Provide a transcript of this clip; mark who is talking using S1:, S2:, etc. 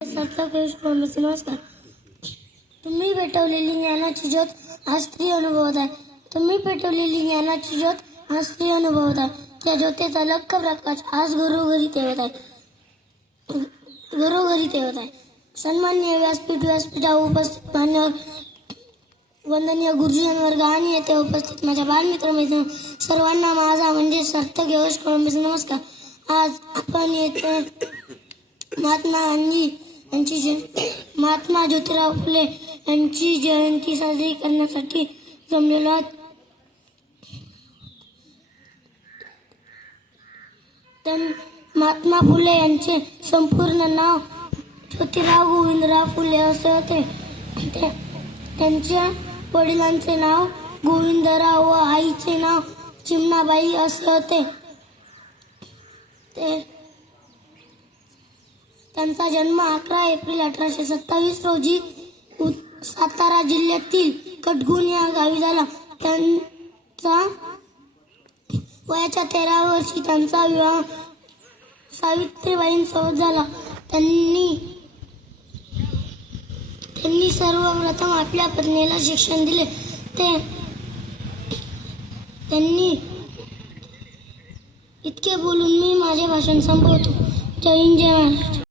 S1: नमस्कार। तुम्ही पेटवलेली ज्ञानाची ज्योत आज स्त्री अनुभवत आहे तुम्ही पेटवलेली ज्ञानाची ज्योत आज स्त्री अनुभवत आहे त्या ज्योतीचा लख प्रकाश आज? घरोघरी तेवत आहे घरोघरी तेवत आहे व्यासपीठ व्यासपीठावर उपस्थित मान्यवर वंदनीय गुरुजन वर्ग आणि उपस्थित माझ्या बालमित्र मैत्रिणी सर्वांना माझा म्हणजे सार्थक नमस्कार. आज आपण येथे महात्मा गांधी यांची जय महात्मा ज्योतिराव फुले यांची जयंती साजरी करण्यासाठी जमलेलो आहोत. त्यां- महात्मा फुले यांचे संपूर्ण नाव ज्योतिराव गोविंदराव फुले असे होते. ते- त्यांच्या वडिलांचे नाव गोविंदराव व आईचे नाव चिमणाबाई असे होते. ते त्यांचा जन्म अकरा एप्रिल अठराशे सत्तावीस रोजी सातारा जिल्ह्यातील कटगुण या गावी झाला. त्यांचा वयाच्या तेरा वर्षी त्यांचा विवाह सावित्रीबाईंसोबत झाला. त्यांनी त्यांनी सर्वप्रथम आपल्या पत्नीला शिक्षण दिले. ते त्यांनी इतके बोलून मी माझे भाषण संपवतो. जय हिंद जय महाराष्ट्र.